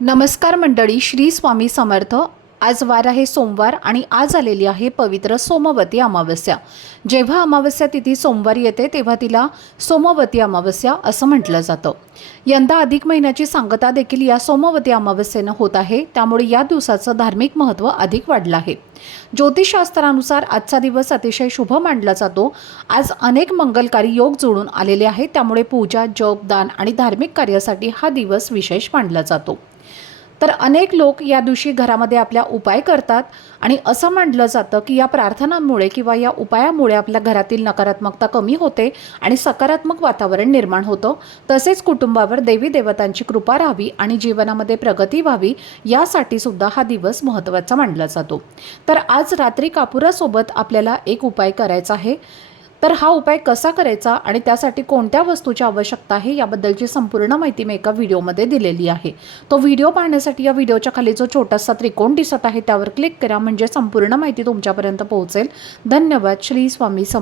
नमस्कार मंडळी, श्री स्वामी समर्थ। आज वार आहे सोमवार आणि आज आलेली आहे पवित्र सोमवती अमावस्या। जेव्हा अमावस्या तिथी सोमवारी येते तेव्हा तिला सोमवती अमावस्या असं म्हटलं जातं। यंदा अधिक महिन्याची सांगता देखील या सोमवती अमावस्येनं होत आहे, त्यामुळे या दिवसाचं धार्मिक महत्त्व अधिक वाढलं आहे। ज्योतिषशास्त्रानुसार आजचा दिवस अतिशय शुभ मानला जातो। आज अनेक मंगलकारी योग जोडून आलेले आहेत, त्यामुळे पूजा, जप, दान आणि धार्मिक कार्यासाठी हा दिवस विशेष मानला जातो। तर अनेक लोक या दिवशी घरामध्ये आपल्या उपाय करतात आणि असं मानलं जातं की या प्रार्थनांमुळे किंवा या उपायामुळे आपल्या घरातील नकारात्मकता कमी होते आणि सकारात्मक वातावरण निर्माण होतं। तसेच कुटुंबावर देवी देवतांची कृपा राहावी आणि जीवनामध्ये प्रगती व्हावी यासाठी सुद्धा हा दिवस महत्त्वाचा मानला जातो। तर आज रात्री कापुरासोबत आपल्याला एक उपाय करायचा आहे। तर हा उपाय कसा करायचा आणि त्यासाठी कोणत्या वस्तूची आवश्यकता आहे याबद्दलची संपूर्ण माहिती मी एका व्हिडिओमध्ये दिलेली आहे। तो व्हिडिओ पाहण्यासाठी या व्हिडिओच्या खाली जो छोटासा त्रिकोण दिसत आहे त्यावर क्लिक करा, म्हणजे संपूर्ण माहिती तुमच्यापर्यंत पोहोचेल। धन्यवाद। श्री स्वामी समर्थ।